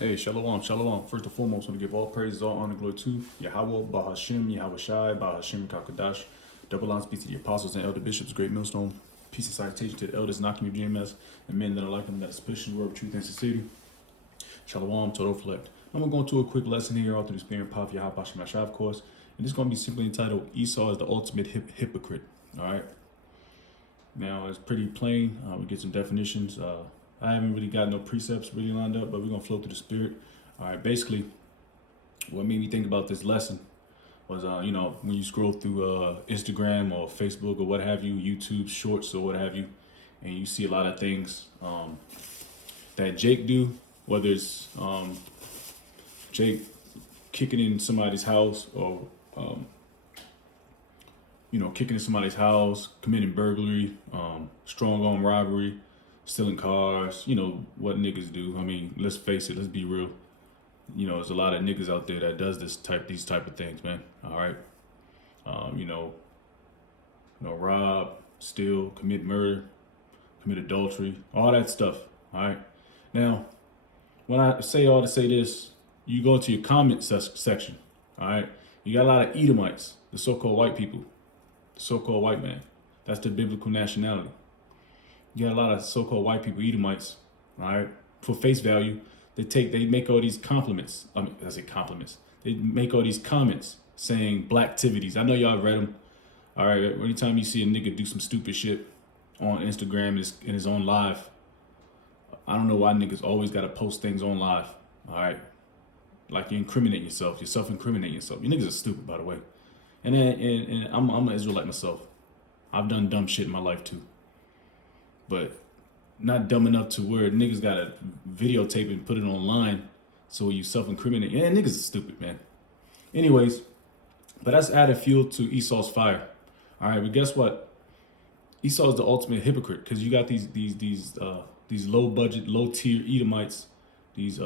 Hey, shalom, shalom. First and foremost, I want to give all praises, all honor, glory to Yahweh, Bahashim, Yahweh Shai, Bahashim, Kakadash. Double line speaks to the apostles and elder bishops, great millstone. Peace and salutation to the elders, knocking your GMS, and men that are like them, that is pushing the word of truth and sincerity. Shalom, total reflect. I'm going to go into a quick lesson here, all through the spirit of Yahweh Bashim Yashai, of course. And this is going to be simply entitled, Esau is the ultimate hypocrite. All right. Now, it's pretty plain. We get some definitions. I haven't really got no precepts really lined up, but we're going to flow through the spirit. All right, basically, what made me think about this lesson was, when you scroll through Instagram or Facebook or what have you, YouTube shorts or what have you, and you see a lot of things that Jake do, whether it's Jake kicking in somebody's house or, kicking in somebody's house, committing burglary, strong arm robbery, stealing cars, what niggas do. I mean, let's face it, let's be real. There's a lot of niggas out there that does these type of things, man. All right. Rob, steal, commit murder, commit adultery, all that stuff. All right. Now, when I say all to say this, you go into your comment section. All right. You got a lot of Edomites, the so-called white people, the so-called white man. That's the biblical nationality. You got a lot of so-called white people, Edomites, all right? For face value, they make all these compliments. I say compliments. They make all these comments saying black activities. I know y'all read them. All right, anytime you see a nigga do some stupid shit on Instagram in his own live, I don't know why niggas always got to post things on live, all right? Like you incriminate yourself, you self-incriminate yourself. You niggas are stupid, by the way. And I'm an Israelite myself. I've done dumb shit in my life too. But not dumb enough to where niggas gotta videotape and put it online so you self-incriminate. Yeah, niggas are stupid, man. Anyways, but that's added fuel to Esau's fire. All right, but guess what? Esau is the ultimate hypocrite because you got these low budget, low tier Edomites, these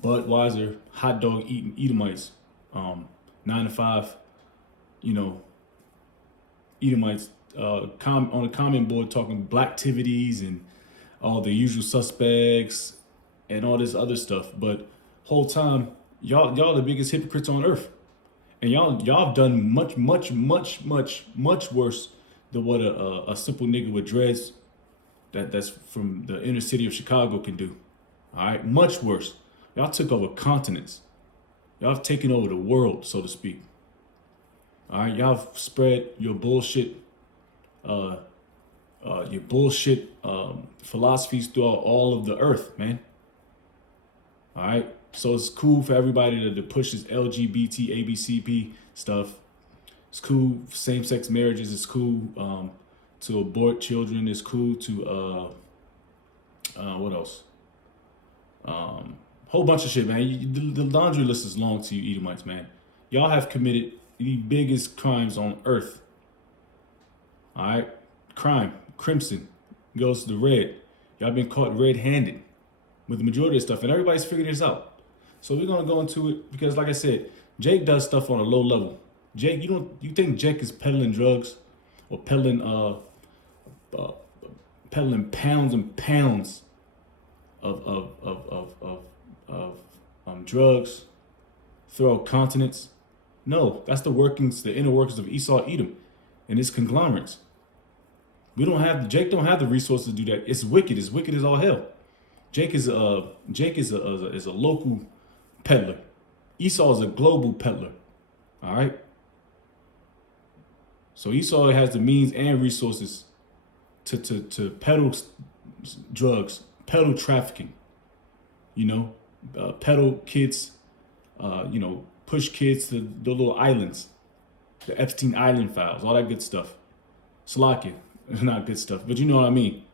Budweiser hot dog eating Edomites, 9 to 5, Edomites. On a comment board talking black activities and all the usual suspects and all this other stuff, but whole time y'all the biggest hypocrites on earth, and y'all have done much worse than what a simple nigga with dreads that's from the inner city of Chicago can do. All right, much worse. Y'all took over continents. Y'all have taken over the world, so to speak. All right, y'all have spread your bullshit philosophies throughout all of the earth, man. All right. So it's cool for everybody to push this LGBT, ABCP stuff. It's cool for same-sex marriages. It's cool to abort children. It's cool to what else? Whole bunch of shit, man. The laundry list is long to you, Edomites, man. Y'all have committed the biggest crimes on earth. All right, crime, crimson, goes to the red. Y'all been caught red-handed with the majority of stuff, and everybody's figured this out. So we're gonna go into it because, like I said, Jake does stuff on a low level. Jake, you think Jake is peddling drugs or peddling pounds and pounds of drugs throughout continents? No, that's the inner workings of Esau Edom and his conglomerates. Jake don't have the resources to do that. It's wicked as all hell. Jake is a local peddler. Esau is a global peddler. All right. So Esau has the means and resources to peddle drugs, peddle trafficking. Peddle kids. Push kids to the little islands, the Epstein Island files, all that good stuff. Slovakia. Not good stuff, but you know what I mean.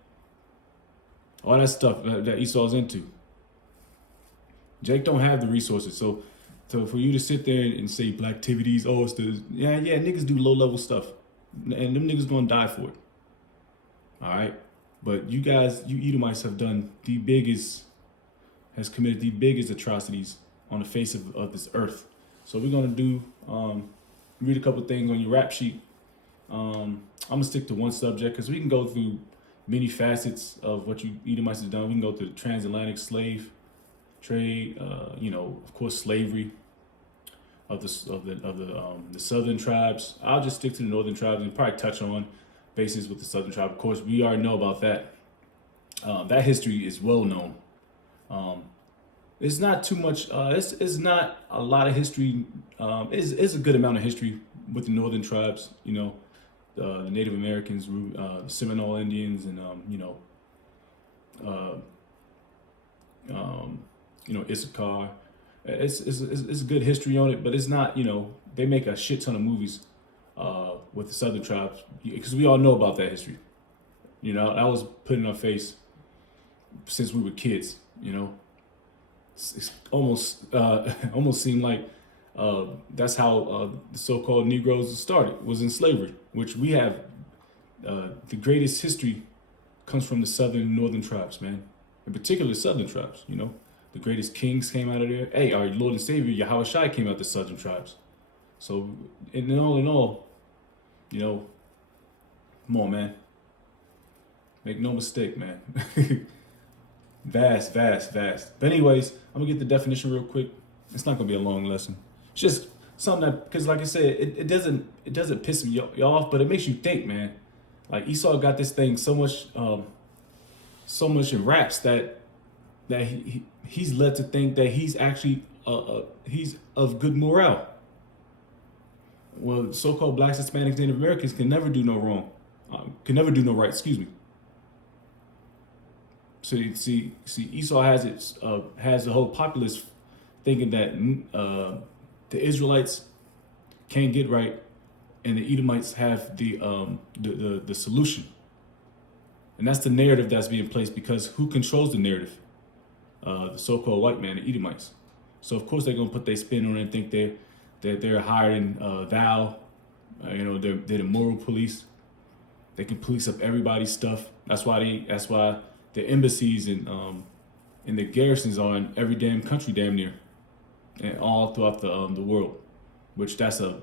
All that stuff that Esau's into. Jake don't have the resources, so for you to sit there and say black activities, it's niggas do low level stuff, and them niggas gonna die for it. All right, but you Edomites have committed the biggest atrocities on the face of this earth. So we're gonna read a couple things on your rap sheet. I'm gonna stick to one subject because we can go through many facets of what you Edomites have done. We can go to the transatlantic slave trade, of course, slavery of the southern tribes. I'll just stick to the northern tribes and probably touch on bases with the southern tribe. Of course, we already know about that. That history is well known. It's not too much. It's not a lot of history. It's a good amount of history with the northern tribes. The Native Americans, the Seminole Indians, and Issachar. It's good history on it, but it's not. They make a shit ton of movies with the southern tribes because we all know about that history. That was put in our face since we were kids. It's almost almost seemed like that's how the so-called Negroes started, was in slavery, which we have the greatest history comes from the southern and northern tribes, man. In particular, southern tribes. The greatest kings came out of there. Hey, our Lord and Savior Yahweh Shai came out of the southern tribes. So in all, come on, man. Make no mistake, man. Vast. But anyways, I'm gonna get the definition real quick. It's not gonna be a long lesson. It's just something that, because like I said, it doesn't piss me off, but it makes you think, man. Like Esau got this thing so much in wraps that he's led to think that he's actually he's of good morale. Well, so-called blacks, Hispanics, Native Americans can never do no wrong, can never do no right. Excuse me. So you see, Esau has the whole populace thinking that the Israelites can't get right, and the Edomites have the solution, and that's the narrative that's being placed. Because who controls the narrative? The so-called white man, the Edomites. So of course they're gonna put their spin on it and think they're higher than thou. They're the moral police. They can police up everybody's stuff. That's why the embassies and the garrisons are in every damn country, damn near, and all throughout the world. Which that's a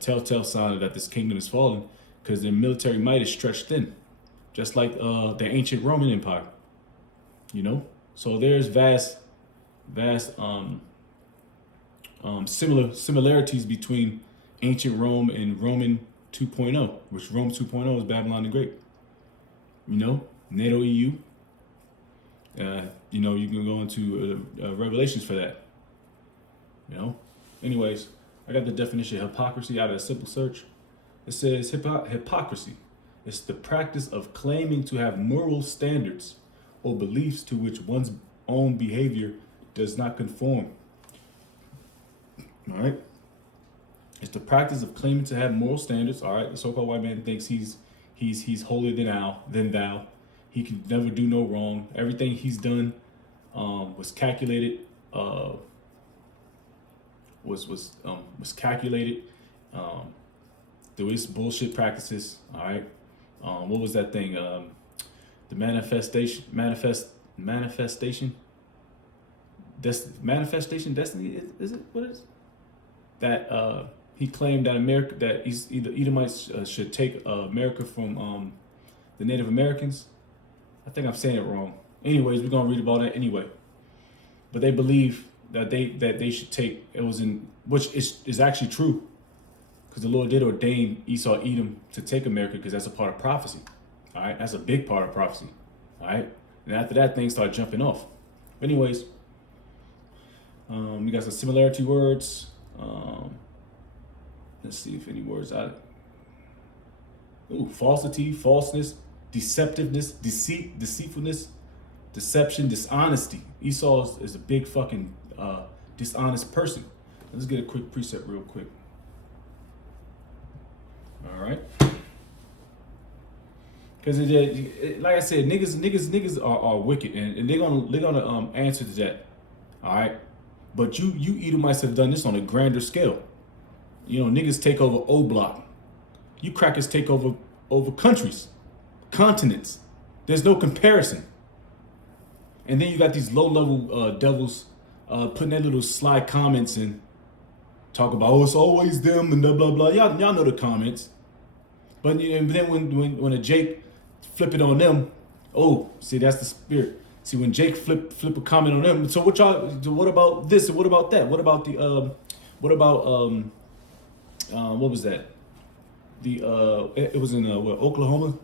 telltale sign that this kingdom is falling, because their military might is stretched thin, just like the ancient Roman Empire. So there's vast similarities between ancient Rome and Roman 2.0, which Rome 2.0 is Babylon the Great. NATO EU. You can go into Revelations for that. Anyways, I got the definition of hypocrisy out of a simple search. It says hypocrisy is the practice of claiming to have moral standards or beliefs to which one's own behavior does not conform. All right. It's the practice of claiming to have moral standards. All right. The so-called white man thinks he's holier than thou. He can never do no wrong. Everything he's done was calculated. Was calculated through his bullshit practices. All right. What was that thing? The manifestation. Manifestation destiny. Is it? What is that? He claimed that Edomites should take America from the Native Americans. I think I'm saying it wrong. Anyways, we're gonna read about that anyway. But they believe that they should take which is actually true, because the Lord did ordain Esau, Edom to take America, because that's a part of prophecy. All right, that's a big part of prophecy. All right, and after that, things start jumping off. Anyways, we got some similarity words. Let's see if any words out. Falsity, falseness, deceptiveness, deceit, deceitfulness, deception, dishonesty. Esau is a big fucking dishonest person. Let's get a quick precept real quick. All right. Because like I said, niggas are wicked, and they're gonna answer to that. All right. But you Edomites have done this on a grander scale. Niggas take over O Block. You crackers take over countries, continents. There's no comparison. And then you got these low-level devils putting their little sly comments in, talk about, it's always them and blah blah blah. Y'all know the comments. But then when a Jake flip it on them. Oh, see, that's the spirit. See, when Jake flip a comment on them. So what about this? And what about that? What about what was that? It was in Oklahoma.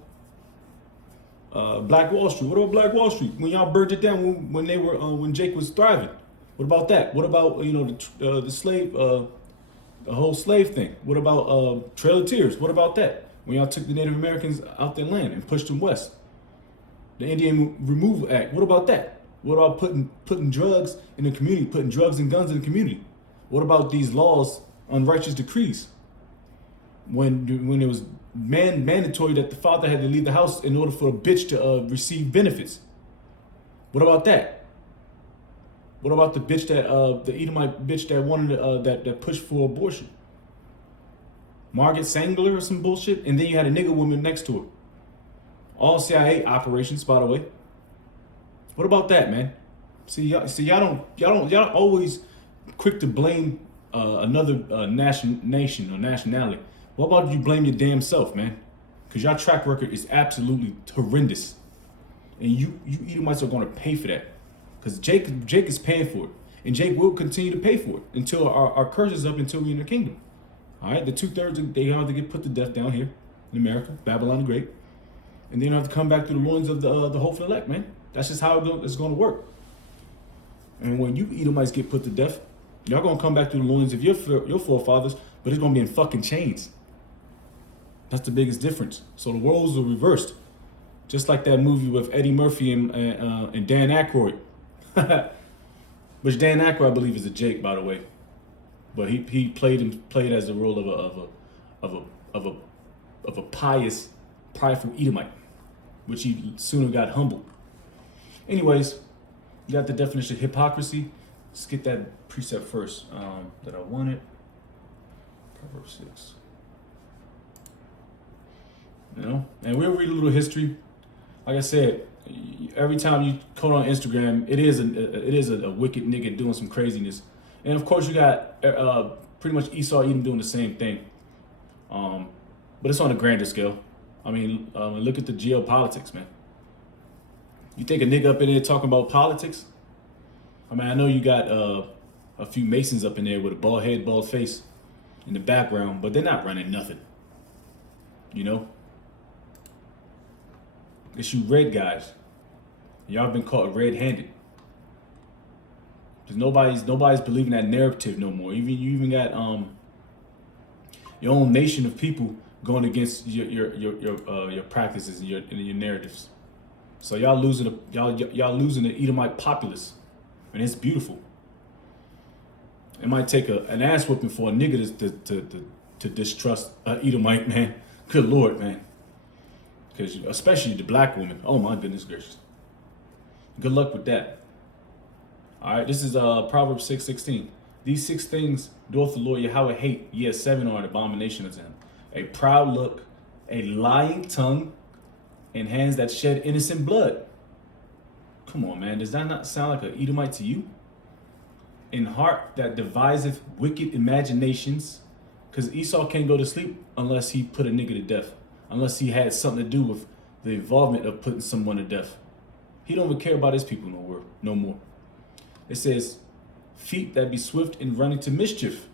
Black Wall Street. What about Black Wall Street? When y'all burned it down when Jake was thriving. What about that? What about the slave the whole slave thing? What about Trail of Tears? What about that? When y'all took the Native Americans out their land and pushed them west. The Indian Removal Act. What about that? What about putting drugs in the community, putting drugs and guns in the community? What about these laws on righteous decrees? When it was mandatory that the father had to leave the house in order for a bitch to receive benefits. What about that? What about the bitch the Edomite bitch that wanted that pushed for abortion? Margaret Sangler or some bullshit, and then you had a nigger woman next to her. All CIA operations, by the way. What about that, man? Y'all always quick to blame another nation or nationality. What about you blame your damn self, man? Because your track record is absolutely horrendous, and you Edomites are going to pay for that. Because Jake is paying for it, and Jake will continue to pay for it until our curse is up until we're in the kingdom. All right, the 2/3 they have to get put to death down here in America, Babylon the Great, and then have to come back through the loins of the hopeful elect, man. That's just how it's going to work. And when you Edomites get put to death, y'all going to come back through the loins of your forefathers, but it's going to be in fucking chains. That's the biggest difference. So the roles are reversed, just like that movie with Eddie Murphy and Dan Aykroyd. Which Dan Aykroyd, I believe, is a Jake, by the way, but he played as the role of a pious, prideful Edomite, which he sooner got humbled. Anyways, you got the definition of hypocrisy. Let's get that precept first that I wanted. Proverbs 6. And we'll read a little history. Like I said, every time you code on Instagram, it is a wicked nigga doing some craziness, and of course you got pretty much Esau even doing the same thing, but it's on a grander scale. I mean, look at the geopolitics, man. You think a nigga up in there talking about politics? I mean, I know you got a few Masons up in there with a bald head, bald face in the background, but they're not running nothing. It's you red guys. Y'all been caught red-handed. Because nobody's believing that narrative no more. You even got your own nation of people going against your practices and your narratives. So y'all losing the Edomite populace, and it's beautiful. It might take an ass whooping for a nigga to distrust an Edomite, man. Good Lord, man. Because especially the black woman. Oh my goodness gracious. Good luck with that. All right, this is Proverbs 6:16. These 6 things doth the Lord Yahweh hate. Yes, 7 are an abomination unto him. A proud look, a lying tongue, and hands that shed innocent blood. Come on, man. Does that not sound like an Edomite to you? In heart that deviseth wicked imaginations. Because Esau can't go to sleep unless he put a nigga to death. Unless he had something to do with the involvement of putting someone to death. He don't even care about his people no more. It says, feet that be swift in running to mischief.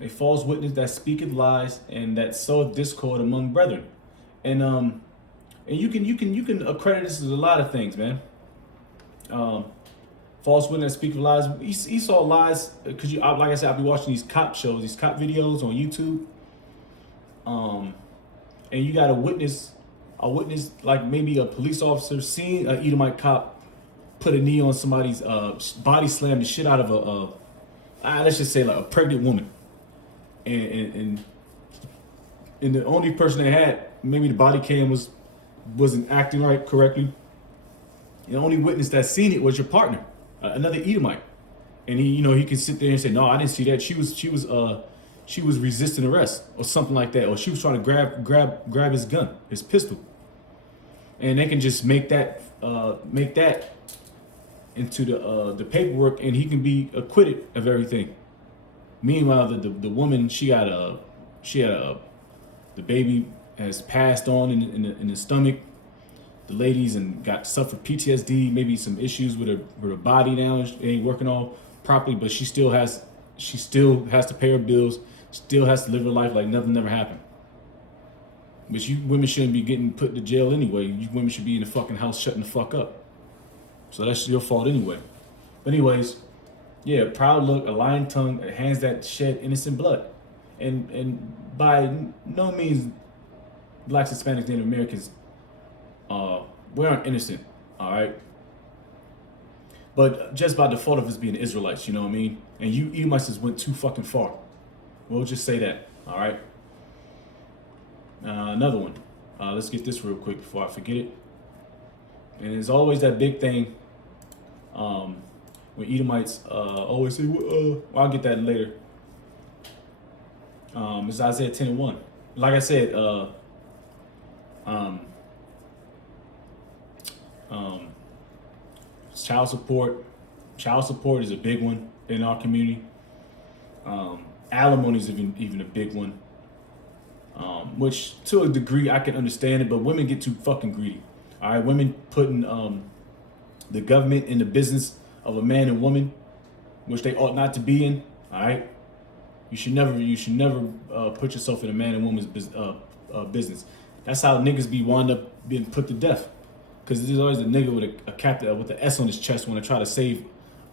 A false witness that speaketh lies and that soweth discord among brethren. And you can accredit this as a lot of things, man. False witness that speaketh lies. Esau lies because like I said, I'll be watching these cop shows, these cop videos on YouTube. And you got a witness like maybe a police officer seeing an Edomite cop put a knee on somebody's body slam the shit out of let's just say like a pregnant woman, and the only person they had, maybe the body cam wasn't acting correctly. The only witness that seen it was your partner, another Edomite, and he can sit there and say, no, I didn't see that. She was resisting arrest or something like that, or she was trying to grab his gun, his pistol, and they can just make that into the paperwork, and he can be acquitted of everything. Meanwhile, the woman, she had the baby has passed on in the stomach. The ladies and suffered PTSD, maybe some issues with her body now. It ain't working all properly, but she still has to pay her bills, still has to live her life like nothing ever happened. But you women shouldn't be getting put to jail anyway. You women should be in the fucking house shutting the fuck up. So that's your fault anyway. But anyways, yeah, proud look, a lying tongue, hands that shed innocent blood. And by no means blacks, Hispanics, Native Americans, we aren't innocent, all right? But just by default of us being Israelites, you know what I mean? And you Edomites just went too fucking far. We'll just say that, all right? Another one. Let's get this real quick before I forget it. And there's always that big thing when Edomites always say, well, I'll get that later. It's Isaiah 10:1. Like I said, child support. Child support is a big one in our community. Alimony is even a big one. Which to a degree I can understand it, but women get too fucking greedy. All right, women putting the government in the business of a man and woman, which they ought not to be in. All right, you should never put yourself in a man and woman's business. That's how niggas wind up being put to death. Because there's always a nigga with a captain with the S on his chest want to try to save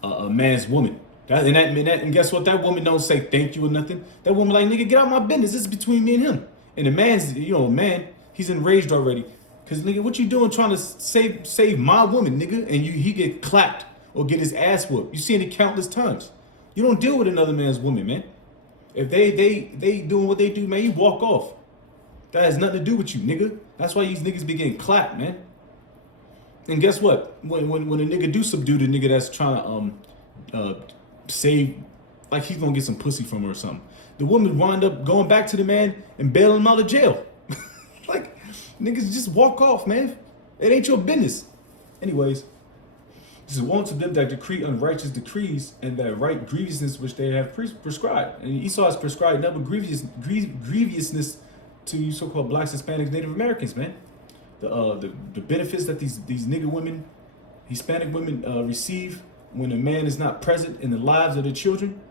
a man's woman. And guess what? That woman don't say thank you or nothing. That woman like, nigga, get out my business. This is between me and him. And the man's, man, he's enraged already. Because, nigga, what you doing trying to save my woman, nigga? And he get clapped or get his ass whooped. You seen it countless times. You don't deal with another man's woman, man. If they doing what they do, man, you walk off. That has nothing to do with you, nigga. That's why these niggas be getting clapped, man. And guess what? When a nigga do subdue the nigga that's trying to save, like he's gonna get some pussy from her or something, the woman wind up going back to the man and bailing him out of jail. Like, niggas just walk off, man. It ain't your business. Anyways, this is one to them that decree unrighteous decrees and that right grievousness which they have prescribed. And Esau has prescribed double grievousness to you so-called blacks, Hispanics, Native Americans, man. The benefits that these nigga women, Hispanic women receive when a man is not present in the lives of their children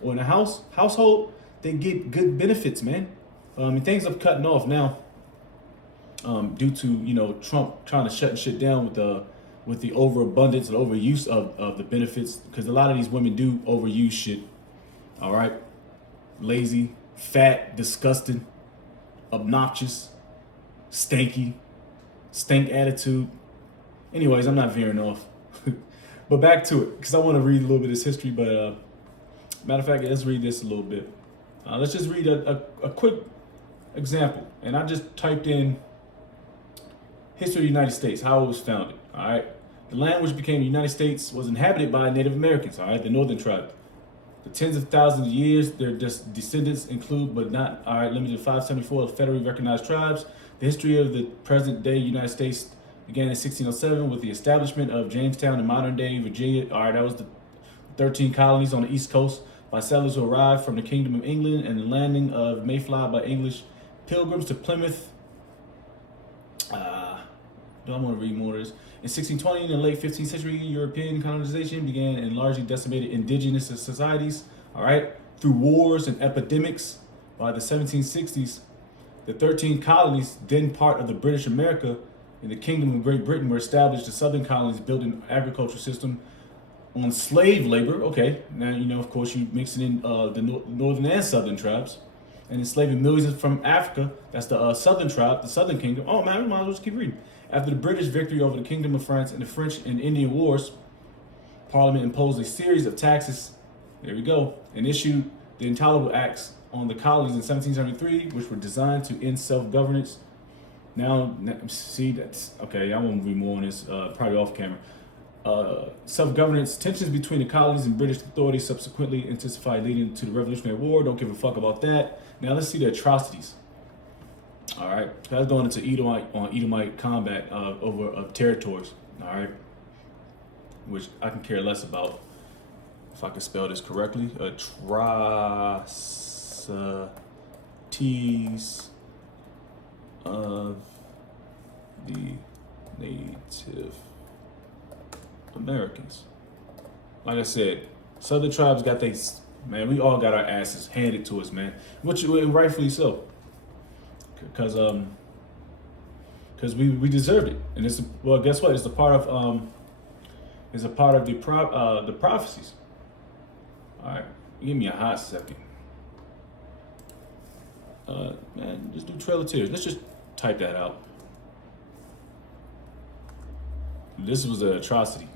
or in a household, they get good benefits, man. And things are cutting off now due to Trump trying to shut shit down with the overabundance and overuse of the benefits, because a lot of these women do overuse shit. All right, lazy, fat, disgusting, obnoxious, stanky. Stank attitude. Anyways, I'm not veering off. But back to it, because I want to read a little bit of this history. But matter of fact, let's read this a little bit. Let's just read a quick example. And I just typed in history of the United States, how it was founded. All right. The land which became the United States was inhabited by Native Americans, all right, the northern tribe. The tens of thousands of years, their descendants include, but not, all right, limited to 574 federally recognized tribes. The history of the present-day United States began in 1607 with the establishment of Jamestown in modern-day Virginia. All right, that was the 13 colonies on the East Coast by settlers who arrived from the Kingdom of England and the landing of Mayflower by English pilgrims to Plymouth. Do I want to read more of this? In 1620, in the late 15th century, European colonization began and largely decimated indigenous societies. All right, through wars and epidemics. By the 1760s, the 13 colonies, then part of the British America and the Kingdom of Great Britain, were established. The southern colonies built an agricultural system on slave labor. Okay, now, of course, you mixing in the northern and southern tribes and enslaving millions from Africa. That's the southern tribe, the southern kingdom. Oh, man, we might as well just keep reading. After the British victory over the Kingdom of France and the French and Indian Wars, Parliament imposed a series of taxes, there we go, and issued the Intolerable Acts on the colonies in 1773, which were designed to end self-governance. Now, see, that's okay. I won't read more on this, probably off camera. Self-governance tensions between the colonies and British authorities subsequently intensified, leading to the Revolutionary War. Don't give a fuck about that. Now let's see the atrocities. All right, that's going into Edomite combat over territories. All right, which I can care less about. If I can spell this correctly, atrocities. of the Native Americans. Like I said, Southern tribes got man, we all got our asses handed to us, man. Which, and rightfully so. Because we deserved it. And it's, well, guess what? It's a part of the prophecies. All right, give me a hot second. Man, just do Trail of Tears. Let's just type that out. This was an atrocity,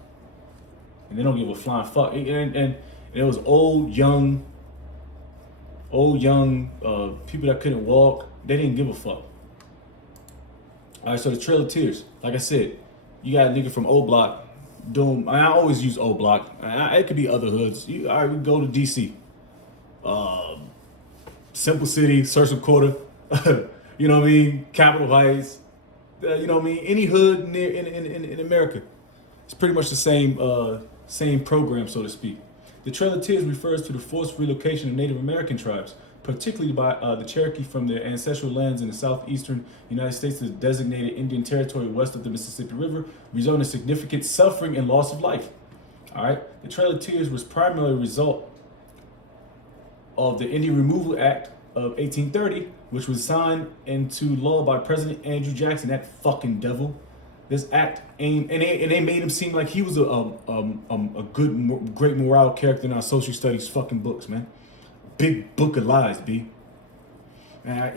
and they don't give a flying fuck. And it was old, young people that couldn't walk. They didn't give a fuck. All right, so the Trail of Tears. Like I said, you got a nigga from O Block. I always use O Block. It could be other hoods. All right, we go to DC. Simple City, Circle Quarter. You know what I mean? Capitol Heights. You know what I mean? Any hood near in America. It's pretty much the same program, so to speak. The Trail of Tears refers to the forced relocation of Native American tribes, particularly by the Cherokee from their ancestral lands in the southeastern United States to the designated Indian Territory west of the Mississippi River, resulting in significant suffering and loss of life. All right, the Trail of Tears was primarily a result of the Indian Removal Act of 1830, which was signed into law by President Andrew Jackson, that fucking devil. This act aimed, and they made him seem like he was a great moral character in our social studies fucking books, man. Big book of lies, B. Man,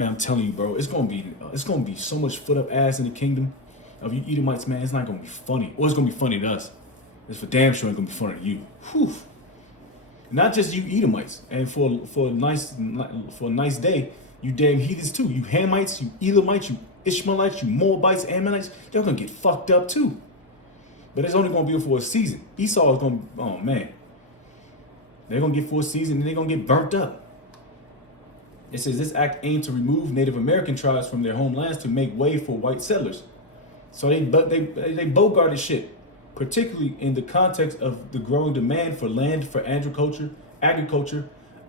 I'm telling you, bro, it's gonna be so much foot up ass in the kingdom of you Edomites, man. It's not gonna be funny. Or it's gonna be funny to us. It's for damn sure ain't gonna be funny to you. Whew. Not just you Edomites, and for a nice day, you damn heathens too. You Hamites, you Elamites, you Ishmaelites, you Moabites, Ammonites, y'all gonna get fucked up too. But it's only gonna be for a season. Esau is gonna, oh man, they're gonna get for a season and they're gonna get burnt up. It says this act aimed to remove Native American tribes from their homelands to make way for white settlers. So they bogarted shit, particularly in the context of the growing demand for land for agriculture,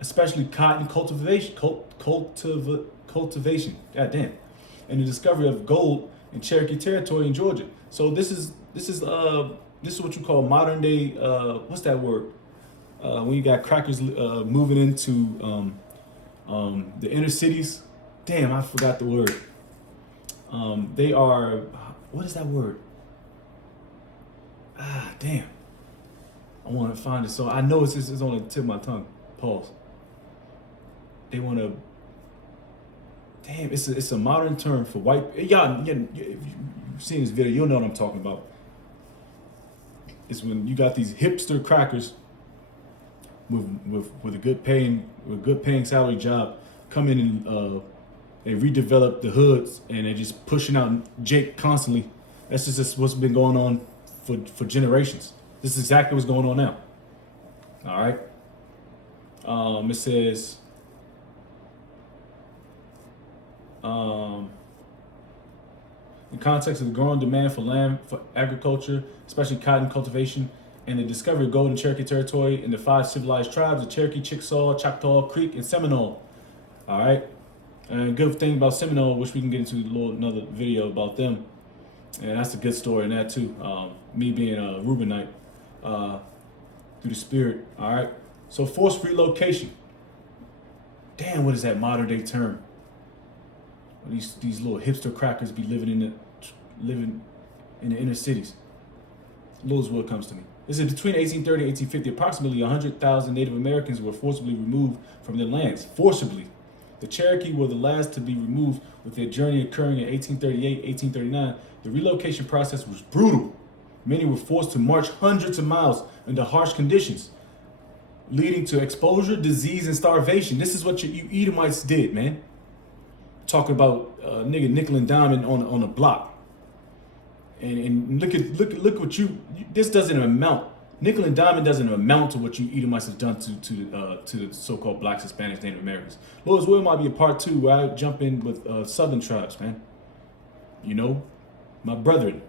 especially cotton cultivation, and the discovery of gold in Cherokee territory in Georgia. So this is what you call modern day. What's that word? When you got crackers moving into the inner cities. Damn, I forgot the word. They are. What is that word? Damn. I want to find it. So I know it's on the tip of my tongue. Pause. They want to. Damn, it's a modern term for white. Y'all, if you've seen this video, you'll know what I'm talking about. It's when you got these hipster crackers with a good paying salary job come in and they redevelop the hoods and they're just pushing out Jake constantly. That's just what's been going on for generations. This is exactly what's going on now. All right. It says. In context of the growing demand for land for agriculture, especially cotton cultivation, and the discovery of gold in Cherokee territory in the 5 civilized tribes of Cherokee, Chickasaw, Choctaw, Creek, and Seminole. All right. And good thing about Seminole, which we can get into another video about them. And that's a good story in that too. Me being a Reubenite through the spirit. All right. So forced relocation. Damn, what is that modern day term? These little hipster crackers be living in the inner cities. Little is what comes to me. It says between 1830 and 1850, approximately 100,000 Native Americans were forcibly removed from their lands. Forcibly. The Cherokee were the last to be removed, with their journey occurring in 1838, 1839. The relocation process was brutal. Many were forced to march hundreds of miles under harsh conditions, leading to exposure, disease, and starvation. This is what you Edomites did, man. Talking about nigga nickel and diamond on a block, and look at what you. This doesn't amount. Nickel and diamond doesn't amount to what you Edomites have done to the so-called blacks, Hispanics, Native Americans. Lord's will might be a part 2 where I jump in with southern tribes, man. You know, my brethren.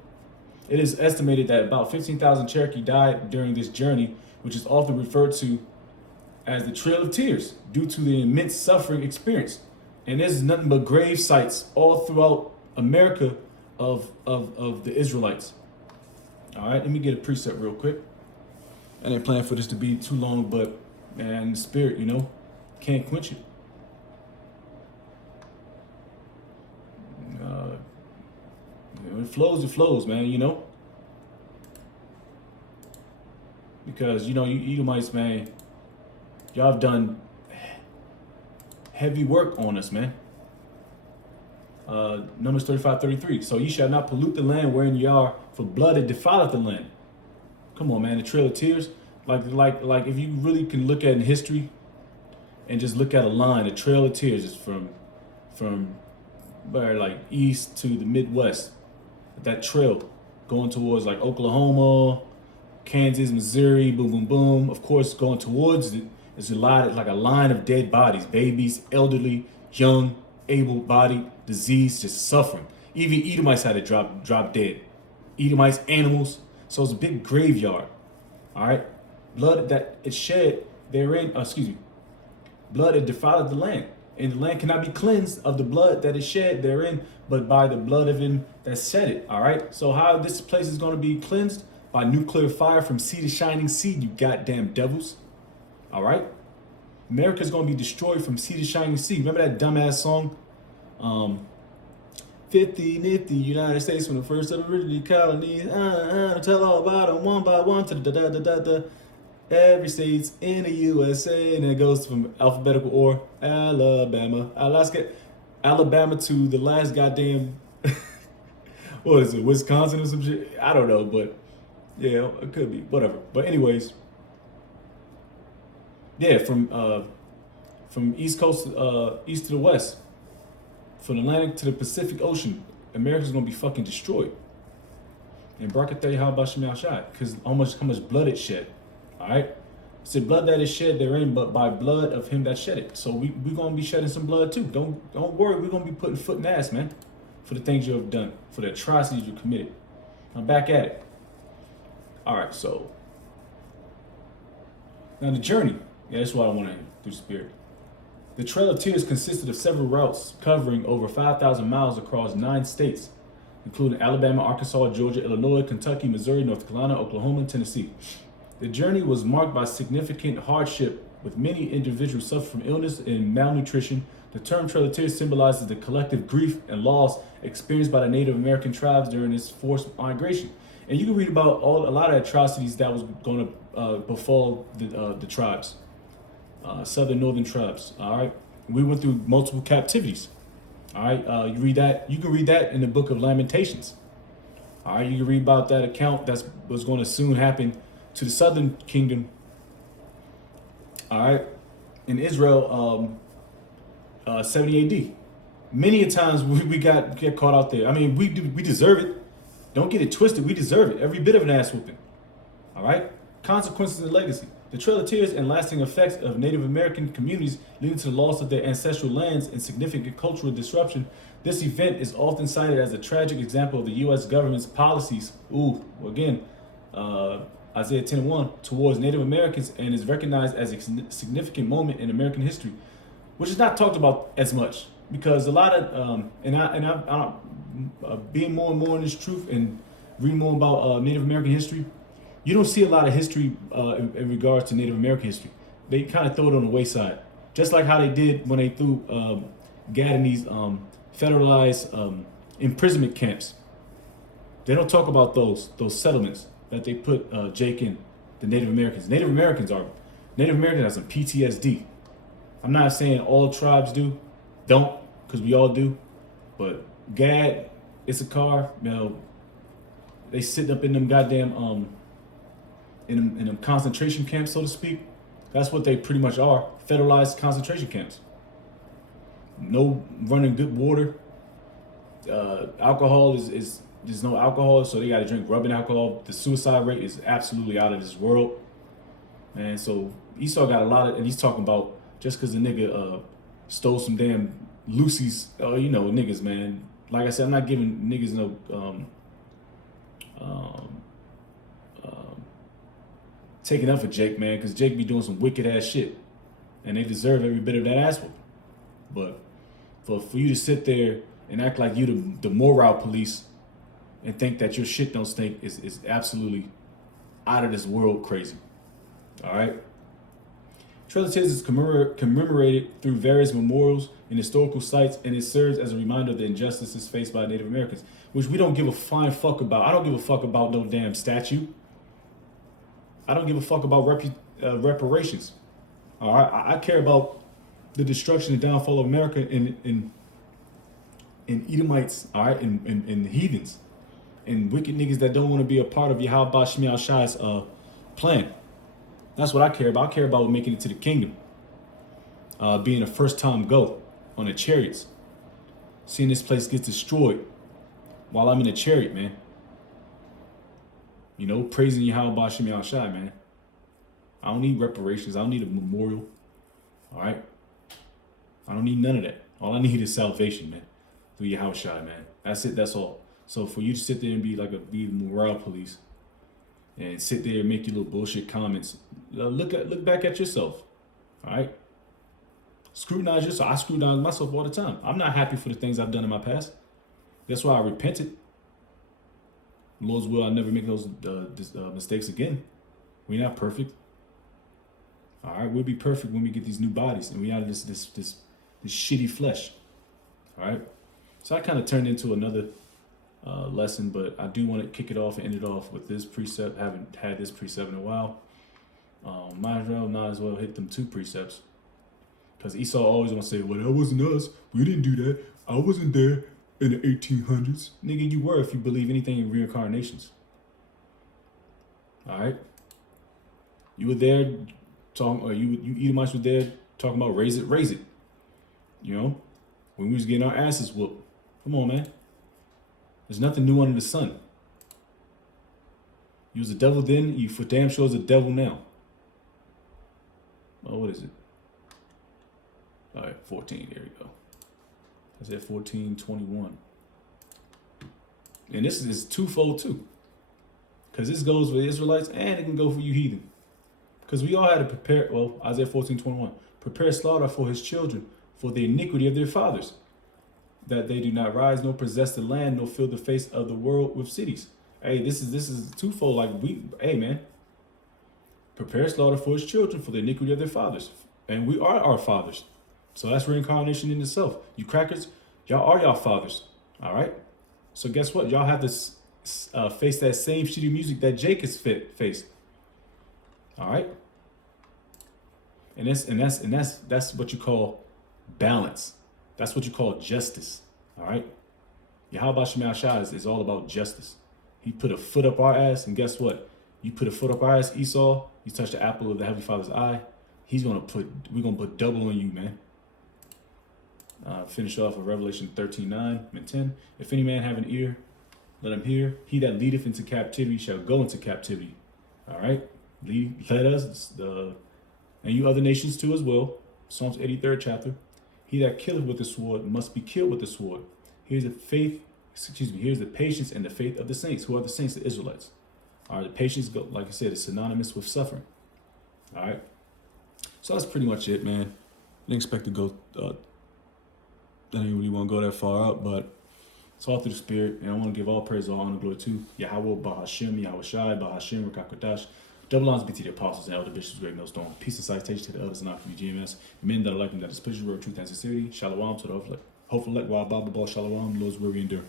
It is estimated that about 15,000 Cherokee died during this journey, which is often referred to as the Trail of Tears, due to the immense suffering experienced. And there's nothing but grave sites all throughout America of the Israelites. All right, let me get a precept real quick. I didn't plan for this to be too long, but man, the spirit, can't quench it. When it flows, man, because, you Edomites, man, y'all have done heavy work on us, man. Numbers 35:33. So ye shall not pollute the land wherein ye are, for blood it defileth the land. Come on, man, the Trail of Tears. Like if you really can look at in history and just look at a line, the Trail of Tears is from where, like, east to the Midwest. That trail going towards like Oklahoma, Kansas, Missouri, boom, boom, boom. Of course, going towards it is a line of dead bodies, babies, elderly, young, able-bodied, diseased, just suffering. Even Edomites had to drop dead. Edomites, animals. So it's a big graveyard. All right, blood that it shed therein. Blood it defileth the land, and the land cannot be cleansed of the blood that is shed therein, but by the blood of him that shed it. All right. So how this place is going to be cleansed? By nuclear fire from sea to shining sea, you goddamn devils. All right. America's going to be destroyed from sea to shining sea. Remember that dumbass song? 50 nifty United States from the first of the original colonies. Tell all about them one by one to the every state's in the USA, and it goes from alphabetical order: Alabama, Alabama to the last goddamn what is it, Wisconsin or some shit? I don't know, but yeah, it could be, whatever. But anyways, yeah, from East Coast, east to the West, from the Atlantic to the Pacific Ocean, America's gonna be fucking destroyed. And Barakatay Habashim Shai, because how much blood it shed. All right, it's the blood that is shed therein, but by blood of him that shed it. So we gonna be shedding some blood too. Don't worry, we're gonna be putting foot in ass, man, for the things you have done, for the atrocities you committed. I'm back at it. All right, so now the journey. Yeah, that's what I want to through spirit. The Trail of Tears consisted of several routes covering over 5,000 miles across 9 states, including Alabama, Arkansas, Georgia, Illinois, Kentucky, Missouri, North Carolina, Oklahoma, and Tennessee. The journey was marked by significant hardship, with many individuals suffering from illness and malnutrition. The term Trail of Tears symbolizes the collective grief and loss experienced by the Native American tribes during this forced migration. And you can read about a lot of atrocities that was going to befall the tribes, southern, northern tribes. All right, we went through multiple captivities. All right, you can read that in the book of Lamentations. All right, you can read about that account that's what's going to soon happen to the southern kingdom. All right, in Israel, 70 AD. Many a times we get caught out there. I mean, we deserve it. Don't get it twisted. We deserve it. Every bit of an ass whooping. All right. Consequences and legacy. The Trail of Tears and lasting effects of Native American communities leading to the loss of their ancestral lands and significant cultural disruption. This event is often cited as a tragic example of the U.S. government's policies. Isaiah 10:1 towards Native Americans, and is recognized as a significant moment in American history, which is not talked about as much because a lot of I'm being more and more in this truth and reading more about Native American history. You don't see a lot of history in regards to Native American history. They kind of throw it on the wayside, just like how they did when they threw Gad in these federalized imprisonment camps. They don't talk about those settlements that they put Jake in, the Native Americans. Native Americans have some PTSD. I'm not saying all tribes don't, because we all do, but Gad, Issachar, they sitting up in them goddamn in them concentration camps, so to speak. That's what they pretty much are, federalized concentration camps. No running good water. Alcohol is there's no alcohol, so they got to drink rubbing alcohol. The suicide rate is absolutely out of this world, man. So Esau got a lot of, and he's talking about just because the nigga stole some damn Lucy's, niggas, man. Like I said, I'm not giving niggas no taking up for Jake, man, because Jake be doing some wicked ass shit, and they deserve every bit of that ass whoop. But For you to sit there and act like you the moral police and think that your shit don't stink is absolutely out of this world crazy. All right. Trail of Tears is commemorated through various memorials and historical sites, and it serves as a reminder of the injustices faced by Native Americans, which we don't give a flying fuck about. I don't give a fuck about no damn statue. I don't give a fuck about reparations. All right, I care about the destruction and downfall of America in Edomites, all right, and heathens, and wicked niggas that don't want to be a part of Yahweh Shemiel Shai's plan. That's what I care about. I care about making it to the kingdom. Being a first time go on the chariots. Seeing this place get destroyed while I'm in a chariot, man. You know, praising Yahweh Shemiel Shai, man. I don't need reparations. I don't need a memorial. All right? I don't need none of that. All I need is salvation, man. Through Yahweh Shai, man. That's it. That's all. So for you to sit there and be the morale police and sit there and make your little bullshit comments, look back at yourself. All right? Scrutinize yourself. I scrutinize myself all the time. I'm not happy for the things I've done in my past. That's why I repented. Lord's will, I never make those mistakes again. We're not perfect. All right, we'll be perfect when we get these new bodies and we out of this shitty flesh. All right, so I kind of turned into another lesson, but I do want to kick it off and end it off with this precept. Haven't had this precept in a while. Might as well hit them 2 precepts, because Esau always want to say, "Well, that wasn't us. We didn't do that. I wasn't there in the 1800s." Nigga, you were if you believe anything in reincarnations. All right, you were there talking, or you Edomites were there talking about raise it. You know, when we was getting our asses whooped. Come on, man. There's nothing new under the sun. You was a devil then, you for damn sure is a devil now. Oh, what is it? All right, 14, there we go. I said 14:21. And this is twofold too. Because this goes for the Israelites and it can go for you heathen. Because we all had to prepare, Isaiah 14:21. Prepare slaughter for his children, for the iniquity of their fathers, that they do not rise nor possess the land nor fill the face of the world with cities. Hey, this is twofold. Hey man, prepare slaughter for his children for the iniquity of their fathers. And we are our fathers. So that's reincarnation in itself. You crackers, y'all are y'all fathers. All right. So guess what? Y'all have to face that same shitty music that Jake has faced. All right. And that's what you call balance. That's what you call justice. All right. Yahweh Shemiel Shai is all about justice. He put a foot up our ass, and guess what? You put a foot up our ass, Esau. You touch the apple of the Heavenly Father's eye. We're gonna put double on you, man. Finish off with Revelation 13:9 and 10. If any man have an ear, let him hear. He that leadeth into captivity shall go into captivity. All right. Let us, and you other nations too as well. Psalms 83rd chapter. He that killeth with the sword must be killed with the sword. Here's the patience and the faith of the saints. Who are the saints? The Israelites. All right, the patience, like I said, is synonymous with suffering. All right. So that's pretty much it, man. I didn't expect to go, I didn't really want to go that far out, but it's all through the Spirit. And I want to give all praise, all honor, glory to Yahweh, Bahashem, Yahweh Shai, Bahashem, Rakakodash. Double honors be to the apostles and elder bishops, great millstone. Peace and salutation to the elders and not from the GMS. Men that are like them, that is pushing road, truth and sincerity. Shalom to the hopeful elect, wild Bible ball, shalom, Lord's where we endure.